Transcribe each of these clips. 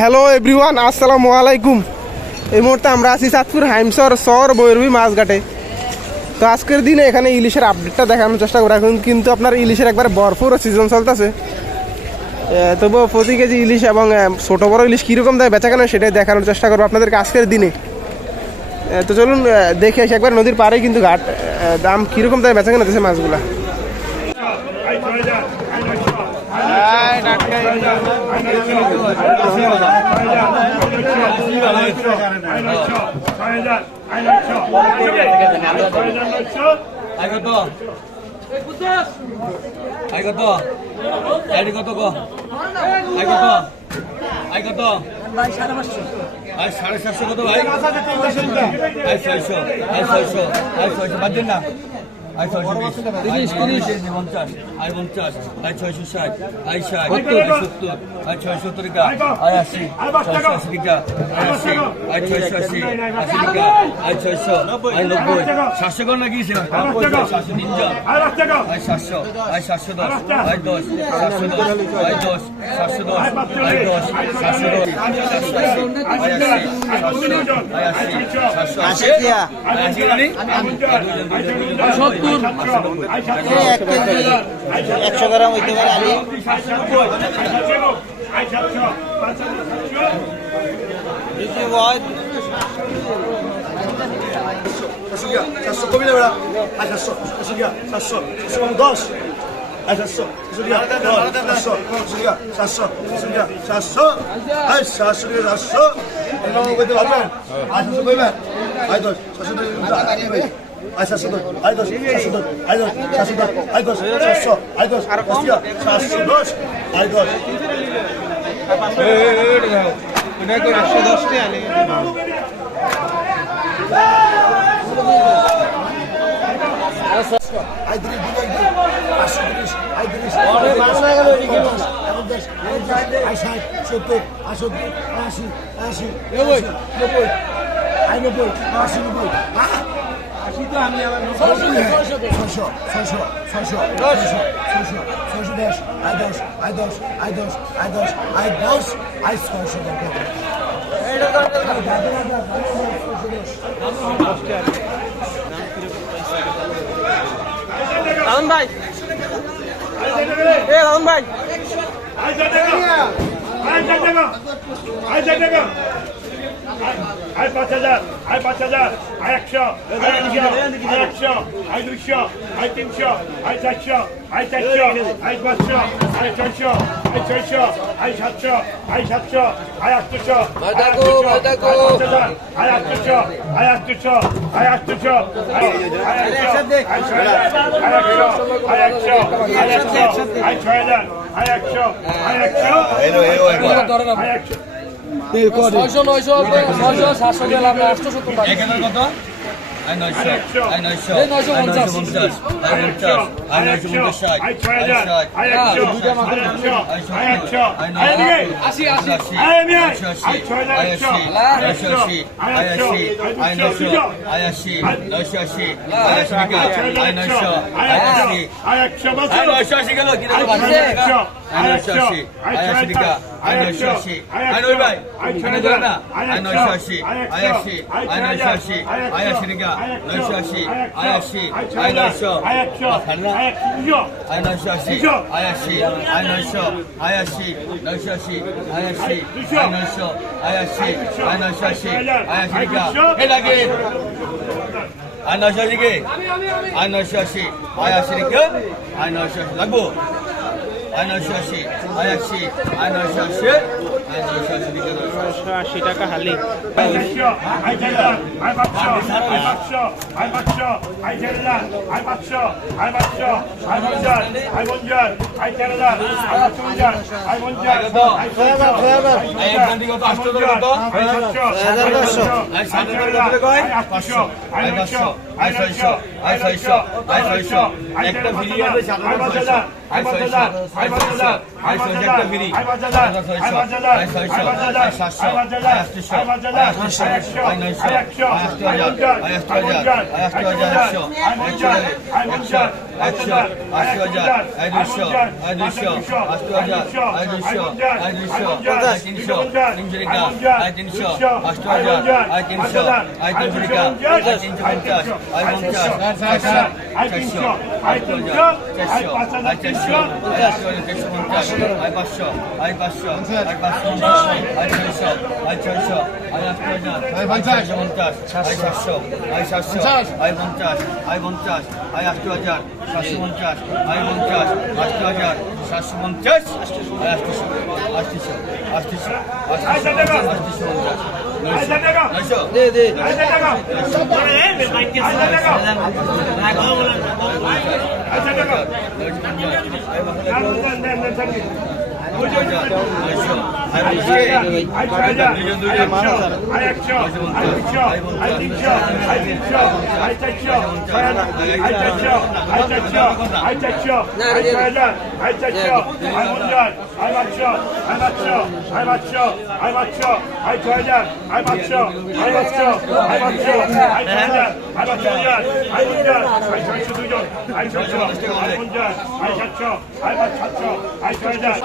Hello everyone, আসসালামু আলাইকুম। এই মুহূর্তে আমরা আছি চাঁদপুর হাইমসর সর বৈরবী মাছঘাটে। তো আজকের দিনে এখানে ইলিশের আপডেটটা দেখানোর চেষ্টা করি এখন কিন্তু আপনার ইলিশের একবার ভরপুর সিজন চলতেছে। তবুও প্রতি কেজি ইলিশ এবং ছোট বড় ইলিশ কীরকম দেয়, বেচা কেন সেটাই দেখানোর চেষ্টা করব আপনাদেরকে আজকের দিনে। তো চলুন দেখে আসি একবার নদীর পাড়ে কিন্তু ঘাট। দাম কীরকম দেয় বেচা কেন মাছগুলা? কত। আই কত। আইডি সাড়ে পাঁচশো। আই সাড়ে সাতশো কত ভাই? আর ছয়শো আর ছয়শো আর ছয়শো, বাদ দিন না। আই ছয়শো বিশ পঞ্চাশ আই পঞ্চাশ আই ছয়শো ষাট আই ষাট আই সত্তর আই ছয়শো সত্তর টাকা আই আশি ছয়শো আশি টাকা আই আশি আই ছয়শো আশি আশি টাকা আই ছয়শো আই নব্বই সাতশো কর না গিয়েছে সাতশো তিন জন আই সাতশো আই সাতশো দশ আই দশ সাতশো দশ আই দশ সাতশো দশ আই দশ সাতশো দশ সাতশো আশি আশি মানে সাতশো একশো গ্রাম হইতে পারে আলু। যদি হয় চারশো কবি না? বেড়া আয় সাতশো চারশো গিয়া সাতশো চারশো কম দশ। আয় সাতশো চারশো গিয়া সাতশো চারশো গিয়া সাতশো চারশো গিয়া সাতশো আয় সাতশো গিয়া সাতশো কইতে পারবেন? আয় সাতশো কইবেন? আয় দশ সাতশো আয় সাতশো দশ আয় দশ সাতশো দশ আয় দশ সাতশো দশ আয় দশ সাতশো আয় দশ সাতশো দশ দশ। আই আই তিরিশ আই ষাট সত্তর আষট্টি আশি আশি নব্বই আই নব্বই আশি নব্বই ছয়শো ছয়শো ছয়শো ছয়শো ছয়শো ছয়শো দশ আই দশ আই দশ আই দশ আই দশ আই দশ আই ছয়শো রাহুল ভাই। এ রাহুল ভাই। আই টাকা আই টাকা আই টাকা আই পাঁচ হাজার আই পাঁচ হাজার আই একশো আই একশো আই একশো আই দুইশো আই তিনশো আই চারশো আই চারশো আই পাঁচশো আই ছয়শো আই ছয়শো আই সাতশো আই সাতশো আই আটশো আই আটশো আই আটশো আই আটশো আই আটশো ছয় হাজার আই একশো আই একশো আই ছয় হাজার আই একশো আই একশো আই একশো। ছয়শো নয়শো ছয়শো সাতশো গেলে আমরা আটশো সত্তর হাজার কত আই নয়শো আই নয়শো আই নয়শো পঞ্চাশ আই পঞ্চাশ আই নয়শো পঞ্চাশ আই নয়শো আই আই নয়শো আই নয়শো নয়শো আশি নয়শো আশি টাকা আই নয়শো আশি আই নয় ভাই আই ধরে না আই নয়শো আশি আই আশি আই নয়শো আশি আই আশি টাকা নয়শো আশি আই আশি আই নয়শো আই নয়শো আশি আই আশি আই নয়শো আই আশি নয়শো আশি আই আশি আই নয়শো আই আশি আই নয়শো আশি আই আশি টাকা এই লাগে আই নয়শো আশি কে আই নয়শো আশি আই আশি টাকা আই নয়শো আশি লাগবো আই নয়শো আশি আই আশি আই নয়শো আশি আই নয়শো আশি টাকা হালি একটা ভিডিও আছে সাধারণ একটা video Ay başlıyor, ay başlıyor, ay başlıyor, ay başlıyor. Hayvan. Hayvan. Hayvan. Hayvan. আই সাতশো আই পাঁচ সাতশো আই ছয় হাজার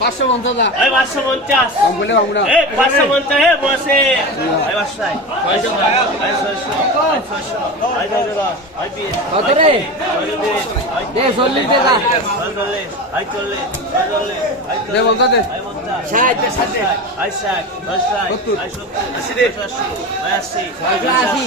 পাঁচশো পঞ্চাশ পাঁচশো পঞ্চাশ পাঁচশো পঞ্চাশ বসে চল্লিশ চল্লিশ আশি আশি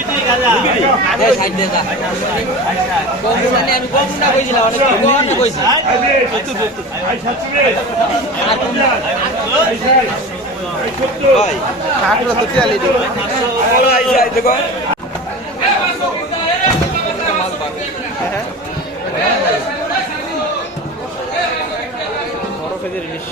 কাকড়া তো চালি দেখো বরফেদের ইলিশ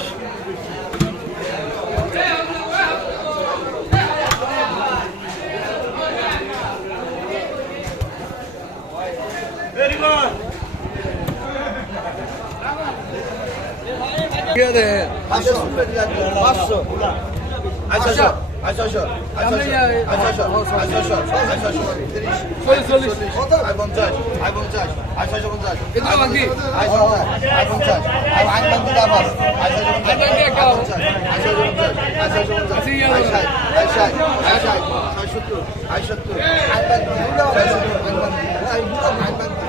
আইসত্তর আইসত্তর আইসত্তর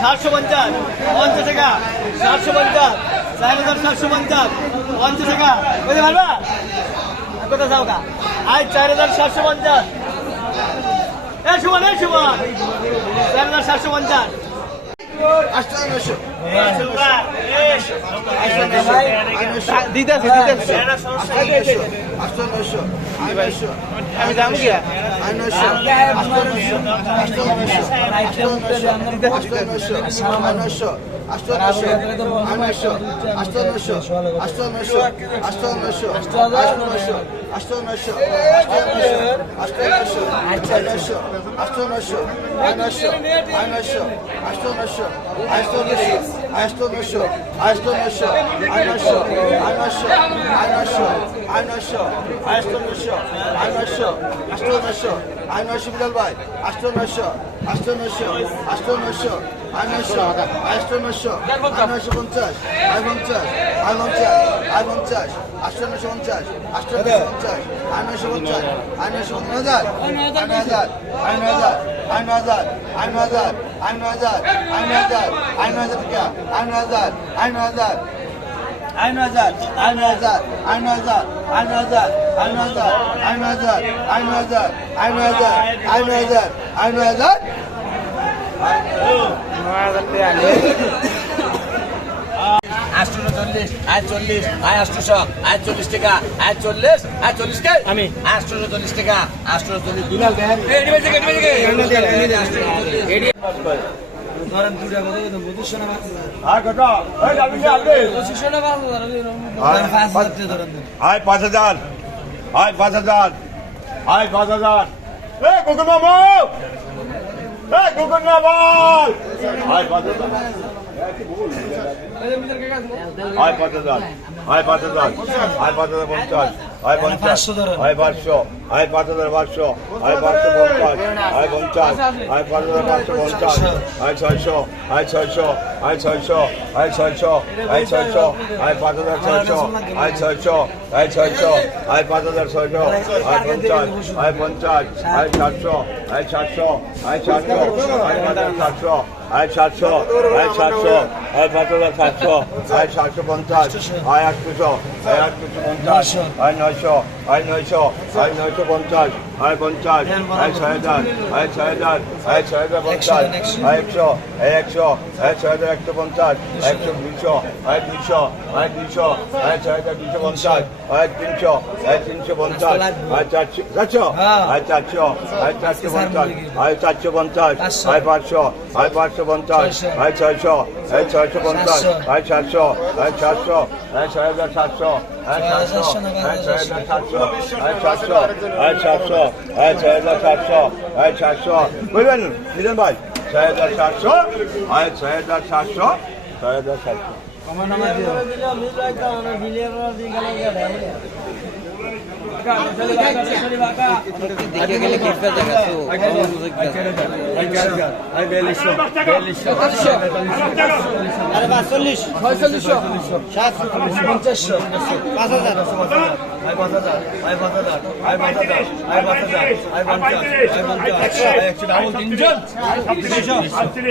সাতশো পঞ্চাশ পঞ্চাশ টাকা সাতশো পঞ্চাশ চার হাজার সাতশো পঞ্চাশ পঞ্চাশ টাকা বুঝতে পারবা কোথায় যাও কা আজ চার হাজার সাতশো পঞ্চাশ এ সুমন এ সুমন চার হাজার সাতশো পঞ্চাশ দিতেছে দিতেছে আমি দাম কি আষ্টদশ আষ্টদশ আনশ আনশ আনশ আনশ আষ্টদশ আনশ আষ্টদশ আনশ বিদাল ভাই আষ্টদশ আষ্টদশ আষ্টদশ আনশ আষ্টদশ আনশ পঞ্চাশ আই পঞ্চাশ আই পঞ্চাশ আই পঞ্চাশ আষ্টদশ পঞ্চাশ আষ্টদশ পঞ্চাশ আনশ পঞ্চাশ আনশ পঞ্চাশ হাজার আন হাজার আন হাজার আইন হাজার আইন হাজার আইন হাজার আইন হাজার আইন হাজার টাকা আইন হাজার আইন হাজার আইন হাজার আইন হাজার আইন হাজার আইন হাজার আইন হাজার আইন হাজার আইন হাজার আইন হাজার আইন হাজার আইন হাজার আটশো চল্লিশ আয় চল্লিশ আয় আটশোশো আয় চল্লিশ টাকা আয় চল্লিশ আয় চল্লিশ কে? আমি। আটশো চল্লিশ টাকা আটশো চল্লিশ। দুলাল আয় পাঁচ হাজার। আয় পাঁচ হাজার। আয় পাঁচ হাজার। এ কুকুর মামু! এ কুকুর না বল! আয় পাঁচ হাজার। আয় পাঁচ আয় পাঁচ হাজার আয় পাঁচ পঞ্চাশ হয় পঞ্চাশ হয় পাঁচশো আয় পাঁচ হাজার পাঁচশো, আয় পাঁচশো পঞ্চাশ, আয় পঞ্চাশ, আয় পাঁচ হাজার পাঁচশো পঞ্চাশ, আয় ছয়শো আয় ছয়শো আয় ছয়শো আয় ছয়শো আয় ছয়শো, আয় পাঁচ হাজার ছয়শো, আয় ছয়শো আয় ছয়শো, আয় পাঁচ হাজার ছয়শো, আয় পঞ্চাশ আয় পঞ্চাশ, আয় সাতশো আয় সাতশো আয় সাতশো, আয় পাঁচ হাজার সাতশো, আয় সাতশো আয় সাতশো, আয় পাঁচ হাজার সাতশো, আয় সাতশো পঞ্চাশ, আয় আটশোশো আয় আটশোশো পঞ্চাশ, আয় নয়শো আয় নয়শো আয় নয়শো পঞ্চাশ। আয় পঞ্চাশ আয় ছয় হাজার আয় ছয় হাজার আয় ছয় হাজার পঞ্চাশ আয় একশো আয় একশো আয় ছয় হাজার একশো পঞ্চাশ একশো দুইশো আয় দুইশো আয় দুইশো আয় ছয় হাজার দুইশো পঞ্চাশ আয় তিনশো আয় তিনশো পঞ্চাশ আয় চারশো চারশো? আয় চারশো আয় চারশো পঞ্চাশ আয় চারশো পঞ্চাশ আয় পাঁচশো আয় পাঁচশো পঞ্চাশ আয় ছয়শো আয় ছয়শো পঞ্চাশ আয় সাতশো আয় সাতশো আয় ছয় হাজার সাতশো আয় সাতশো আয় ছয় হাজার সাতশো। আয় সাতশো আয় সাতশো হ্যাঁ ছয় হাজার সাতশো হ্যাঁ সাতশো। বুঝলেন নিলেন ভাই। ছয় হাজার সাতশো হ্যাঁ ছয় হাজার সাতশো, ছয় হাজার সাতশো। ছয়চল্লিশ পঞ্চাশ পাঁচ হাজার। I was that. I was that. I was that. I was that. I was that. I was that. I actually I was injured. I was that. I was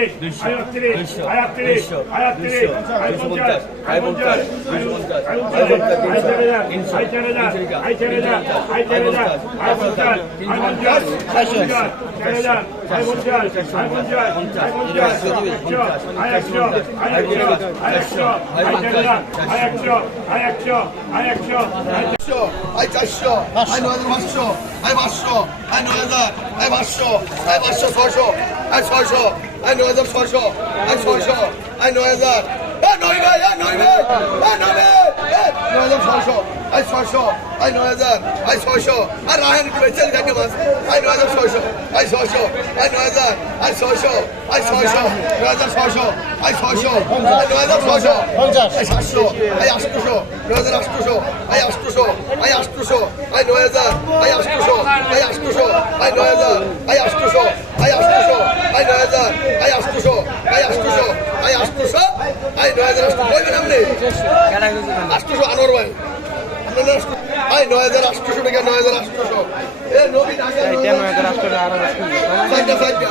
I চারশো আই নয় হাজার পাঁচশো আই পাঁচশো I নয় হাজার I পাঁচশো I পাঁচশো ছশো আই ছয়শো আই নয় হাজার ছশো আই ছয়শো আই নয় হাজার নয় নয় নয় নয় নয় হাজার ছশো আই ছয়শো আই নয় হাজার আই ছয়শো আর রাহেন কি বেচেন কাকে মাস আই নয় হাজার ছয়শো আই ছয়শো আই নয় হাজার আই ছয়শো আই ছয়শো নয় হাজার ছয়শো আই ছয়শো আই নয় হাজার ছয়শো আই সাতশো আই আষ্টশো নয় হাজার আষ্টশো আই আষ্টশো আই আষ্টশো আই নয় হাজার আই আষ্টশো আই আষ্টশো আই নয় হাজার আই আষ্টশো আই আষ্টশো আই নয় হাজার আই আষ্টশো আই আষ্টশো আই আষ্টশো আই নয় হাজার আষ্টশো কইবেন আপনি আষ্টশো আনোয়ার ভাই আপনাদের আটশো- আয় নয় হাজার আটশোশো টাকা নয় হাজার আটশোশো এ নবীন আগে নয় হাজার আটশোশো সাইডটা সাইডটা